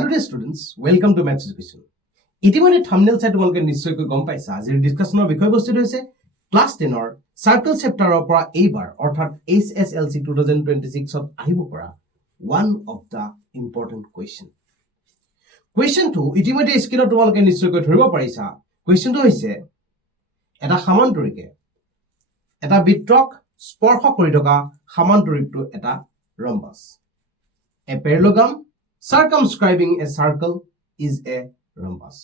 Hello dear students, welcome to Maths Education. ইতিমধ্যে thumbnail চাই তোমালোকে নিশ্চয়কৈ গম পাইছা আজিৰ ডিসকাশনৰ বিষয়বস্তু হৈছে ক্লাস 10 ৰ সাৰ্কেল চেপ্টাৰৰ পৰা এইবাৰ অৰ্থাৎ HSLC 2026 ত আহিব পৰা one of the important question. Questionটো ইতিমধ্যে স্ক্ৰিনত তোমালোকে নিশ্চয়কৈ ধৰিব পাৰিছা. Questionটো হৈছে এটা সমান্তৰিকে এটা বৃত্তক স্পৰ্শ কৰি থকা সমান্তৰিকটো এটা ৰম্বাস. A parallelogram circumscribing a circle is a rhombus.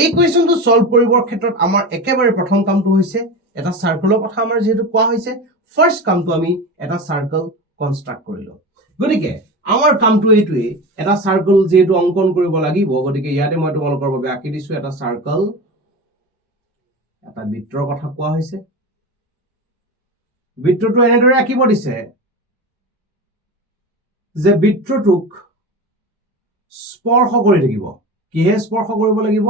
এই কোৱেশ্যনটো সলভ কৰিবৰ ক্ষেত্ৰত আমাৰ একেবাৰে প্ৰথম কামটো হৈছে এটা সাৰ্কেলৰ কথা আমাৰ যেহেতু কোৱা হৈছে ফাৰ্স্ট কামটো আমি এটা সাৰ্কেল কনস্ট্ৰাক্ট কৰিলো. গতিকে আমাৰ কামটো এইটোৱে এটা সাৰ্কেল যেহেতু অঙ্কন কৰিব লাগিব গতিকে ইয়াতে মই তোমালোকৰ বাবে আঁকি দিছো এটা সাৰ্কেল এটা বৃত্তৰ কথা কোৱা হৈছে. বৃত্তটো এনেদৰে আঁকিব দিছে যে বৃত্তটোক স্পৰ্শ কৰি থাকিব. কিহে স্পৰ্শ কৰিব লাগিব?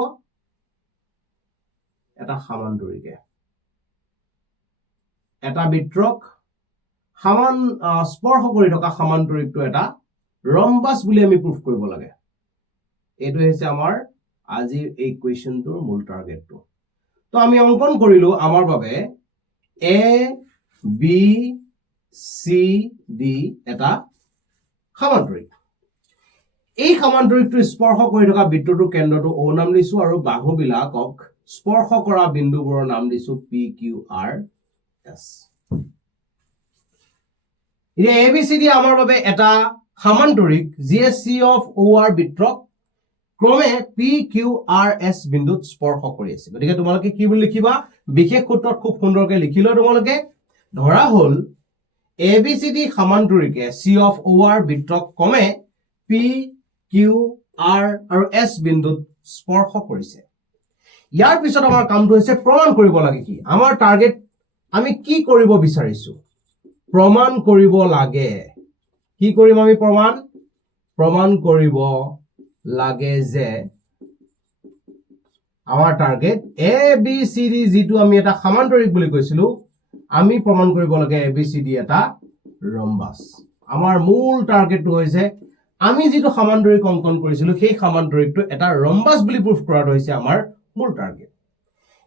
এটা সমান্তৰিকে. এটা বৃত্তক স্পৰ্শ কৰি থকা সমান্তৰিকটো এটা ৰম্বাস বুলি আমি প্ৰুফ কৰিব লাগে. এইটো হৈছে আমাৰ আজিৰ এই কোৱেশ্যনটোৰ মূল টাৰ্গেটটো. তো আমি অঙ্কন কৰিলো আমাৰ বাবে A B C D এটা সমান্তৰিক. এই সমান্তৰিকটো স্পৰ্শ কৰি থকা বৃত্তটোৰ কেন্দ্ৰটো O নাম দিছো আৰু বাহুবিলাকক স্পৰ্শ কৰা বিন্দুবোৰৰ নাম দিছো P Q R S. এতিয়া ABCD আমাৰ বাবে এটা সমান্তৰিক যিয়ে C of OR বৃত্তক ক্ৰমে P Q R S বিন্দুত স্পৰ্শ কৰি আছে. গতিকে তোমালোকে কি বুলি লিখিবা? বিশেষ সূত্ৰত খুব সুন্দৰকৈ লিখিলো তোমালোকে. ধৰা হল ABCD সমান্তৰিকে C of OR বৃত্তক ক্ৰমে P Q R আৰু S বিন্দুত স্পৰ্শ কৰিছে. ইয়াৰ পিছত আমাৰ কামটো হৈছে প্ৰমাণ কৰিব লাগে কি? আমাৰ টাৰ্গেট আমি কি কৰিব বিচাৰিছো? প্ৰমাণ কৰিব লাগে. কি কৰিম আমি প্ৰমাণ? প্ৰমাণ কৰিব লাগে যে আমাৰ টাৰ্গেট ABCD যেটো আমি এটা সমান্তৰিক বুলি কৈছিলো আমি প্ৰমাণ কৰিব লাগে ABCD এটা ৰম্বাস. আমাৰ মূল টাৰ্গেটটো হৈছে আমি যেটো সমান্তৰিক অঙ্কন কৰিছিলো সেই সমান্তৰিকটো এটা ৰম্বাস বুলি প্ৰুফ কৰাটো হৈছে আমাৰ মূল টাৰ্গেট.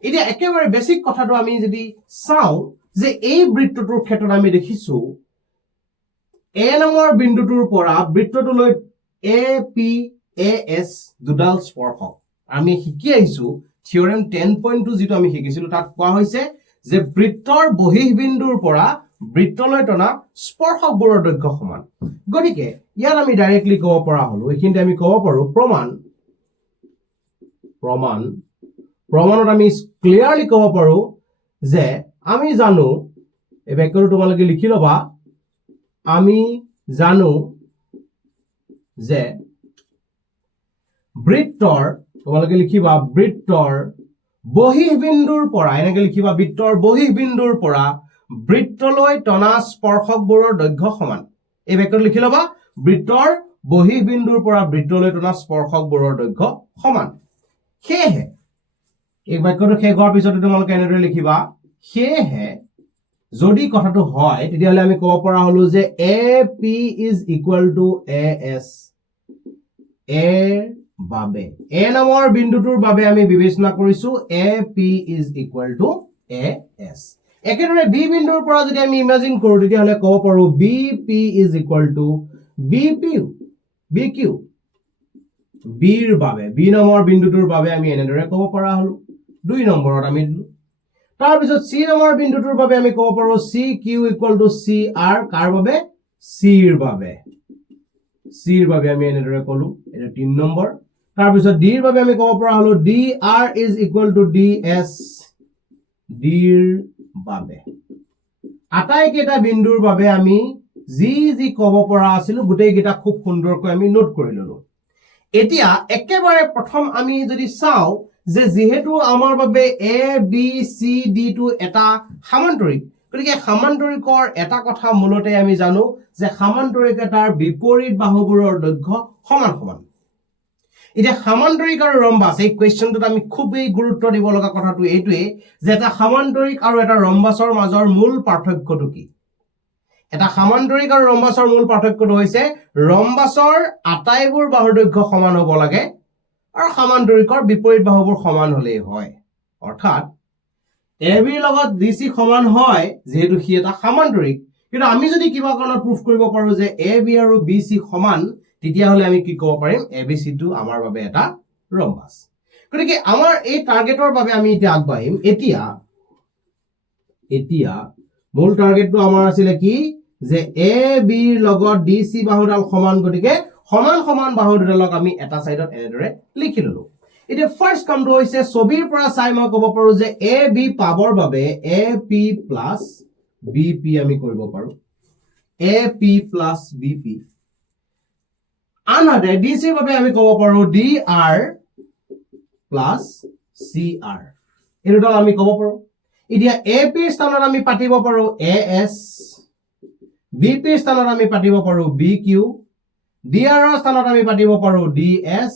এতিয়া একেবাৰে বেসিক কথাটো আমি যদি চাও যে এই বৃত্তটোৰ ক্ষেত্ৰত আমি দেখিছো A নামৰ বিন্দুটোৰ পৰা বৃত্তটোলৈ APAS দুডাল স্পৰ্শক. আমি শিকি আহিছো থিওৰেম 10.2 যেটো আমি শিকিছিলো তাত কোৱা হৈছে যে বৃত্তৰ বহিঃবিন্দুৰ পৰা বৃত্তলৈ টনা স্পৰ্শকবোৰৰ দৈৰ্ঘ্য সমান. গতিকে ইয়াত আমি ডাইৰেক্টলি ক'ব পৰা হলো এইখিনিতে আমি ক'ব পাৰো প্ৰমাণত আমি ক্লিয়াৰলি ক'ব পাৰো যে আমি জানো এই বাক্যটো তোমালোকে লিখি লবা আমি জানো যে বৃত্তৰ তোমালোকে লিখিবা বৃত্তৰ বহিঃবিন্দুৰ পৰা এনেকৈ লিখিবা বৃত্তৰ বহিঃবিন্দুৰ পৰা বৃত্তলৈ টনা স্পৰ্শকবোৰৰ দৈৰ্ঘ্য সমান. এই বাক্যটো লিখি লবা বৃত্তৰ বহিঃবিন্দুৰ পৰা বৃত্তলৈ টনা স্পৰ্শকবোৰৰ দৈৰ্ঘ্য সমান. সেয়েহে এই বাক্যটো শেষ হোৱাৰ পিছত তোমালোকে এনেদৰে লিখিবা সেয়েহে যদি কথাটো হয় তেতিয়াহলে আমি ক'ব পৰা হলো যে AP is equal to AS. A বাবে A নামৰ বিন্দুটোৰ বাবে আমি বিবেচনা কৰিছো AP is equal to AS. একেদৰে B বিন্দুৰ পৰা যদি আমি ইমাজিন কৰো তেতিয়াহলে ক'ব পাৰো BP is equal to BQ. B ৰ বাবে B নামৰ বিন্দুটোৰ বাবে আমি এনেদৰে ক'ব পৰা হলো 2 নম্বৰত আমি দিলো. তাৰ পিছত C নামৰ বিন্দুটোৰ বাবে আমি ক'ব পাৰো CQ equal to CR কাৰ বাবে? C ৰ বাবে. C ৰ বাবে আমি এনেদৰে ক'লো এটা 3 নম্বৰ. তাৰ পিছত D ৰ বাবে আমি ক'ব পৰা হলো DR is equal to DS. D ৰ বাবে আটাইকেইটা বিন্দুৰ বাবে আমি যি ক'ব পৰা আছিল গোটেইকেইটা খুব সুন্দৰকৈ আমি নোট কৰি ললো. এতিয়া একেবাৰে প্ৰথম আমি যদি চাও যে যেহেতু আমাৰ বাবে ABCD টো এটা সমান্তৰিক গতিকে সমান্তৰিকৰ এটা কথা মূলতে আমি জানো যে সমান্তৰিক এটাৰ বিপৰীত বাহুবোৰৰ দৈৰ্ঘ্য সমান সমান. এতিয়া সমান্তৰিক আৰু ৰম্বাস এই কোৱেশ্যনটোত আমি খুবেই গুৰুত্ব দিব লগা কথাটো এইটোৱে যে এটা সমান্তৰিক আৰু এটা ৰম্বাসৰ মাজৰ মূল পাৰ্থক্যটো কি? এটা সামান্তৰিক আৰু ৰম্বাছৰ মূল পাৰ্থক্যটো হৈছে ৰম্বাছৰ আটাইবোৰ বাহুৰ দৈৰ্ঘ্য সমান হ'ব লাগে আৰু সামান্তৰিকৰ বিপৰীত বাহুবোৰ সমান হ'লেই হয় অৰ্থাৎ AB ৰ লগত DC সমান হয় যেহেতু সি এটা সামান্তৰিক কিন্তু আমি যদি কিবা কাৰণত প্ৰুফ কৰিব পাৰো যে AB আৰু BC সমান তেতিয়া হলে আমি কি ক'ব পাৰিম ABC টো আমাৰ বাবে এটা ৰম্বাস গতিকে আমাৰ এই টাৰ্গেটৰ বাবে আমি এতিয়া আগবাঢ়িম এতিয়া মূল টাৰ্গেটটো আমাৰ আছিল কি যে AB ৰ লগত DC বাহুডাল সমান গতিকে সমান সমান বাহু দুডালক আমি এটা সাইডত এনেদৰে লিখি ললো এতিয়া ফাৰ্স্ট কামটো হৈছে ছবিৰ পৰা চাই মই ক'ব পাৰো যে AB পাবৰ বাবে AP প্লাস BP আমি কৰিব পাৰো AP প্লাস BP আনহাতে DC ৰ বাবে আমি ক'ব পাৰো DR প্লাস CR এই দুটাল আমি ক'ব পাৰো এতিয়া AP ৰ স্থানত আমি পাতিব পাৰো AS BP ৰ স্থানত আমি পাতিব পাৰো BQ DR ৰ স্থানত আমি পাতিব পাৰো DS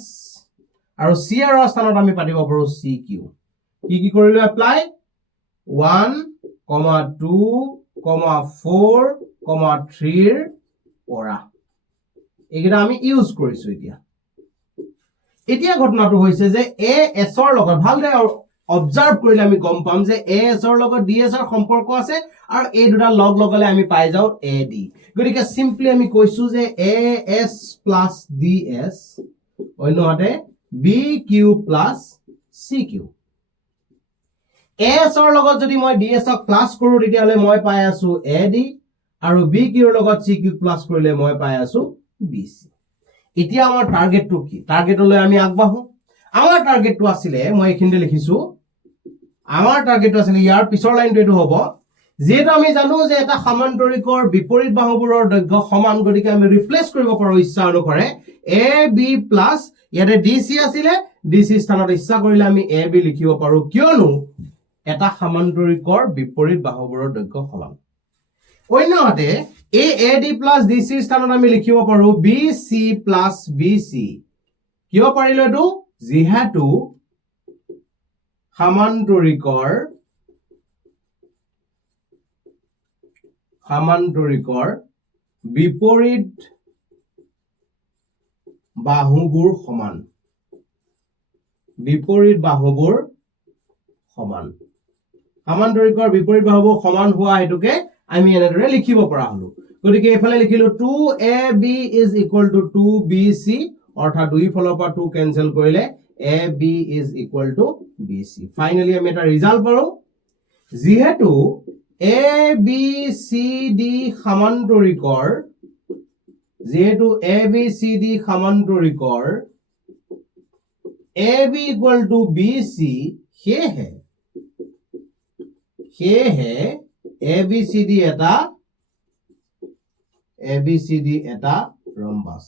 আৰু CR ৰ স্থানত আমি পাতিব পাৰো CQ কি কৰিলো এপ্লাই 1, 2, 4, 3 ৰ পৰা এইকেইটা আমি ইউজ কৰিছো এতিয়া ঘটনাটো হৈছে যে AS ৰ লগত ভালদৰে অবজাৰ্ভ কৰিলে আমি গম পাম যে AS ৰ লগত DS ৰ সম্পৰ্ক আছে আৰু এই দুটা লগ লগালে আমি পাই যাও AD গতিকে সিম্পলি আমি কৈছো যে AS plus DS অন্যহাতে BQ plus CQ AS ৰ লগত যদি মই DS ক প্লাস কৰো তেতিয়া হলে মই পাই আছো AD আৰু BQ ৰ লগত CQ প্লাস কৰিলে মই পাই আছো BC এতিয়া আমাৰ টাৰ্গেটটো কি টাৰ্গেটলৈ আমি আগবাঢ়ো আমাৰ টাৰ্গেটটো আছিল মই এখিনতে লিখিছো আমাৰ টাৰ্গেটটো আছিল ইয়াৰ পিছৰ লাইনটো এটো হ'ব যেটো আমি জানো যে এটা সামান্তৰিকৰ বিপৰীত বাহুবোৰৰ দৈৰ্ঘ্য সমান গতিকে আমি ৰিপ্লেস কৰিব পাৰো ইচ্ছা অনুসৰে AB প্লাস ইয়াতে DC আছিল DC স্থানত ইচ্ছা কৰিলে আমি AB লিখিব পাৰো কিয়নো এটা সামান্তৰিকৰ বিপৰীত বাহুবোৰৰ দৈৰ্ঘ্য সমান অন্যহাতে AD plus DC স্থানত আমি লিখিব পাৰো BC plus BC কিয় পাৰিলো এটো যেহেতু সামান্তৰিকৰ বিপৰীত বাহুবোৰ সমান সামান্তৰিকৰ বিপৰীত বাহুবোৰ সমান হোৱা হেতুকে আমি এনেদৰে লিখিব পৰা হলো গতিকে এফালে লিখিলো 2AB is equal to 2BC অৰ্থাৎ দুই ফলৰ পৰা 2 কেনসেল কৰিলে AB is equal to BC finally আমি এটা ৰিজাল্ট পাৰো যেহেতু ABCD সামান্তৰিকৰ AB equal to BC সেয়ে ABCD এটা ৰম্বাস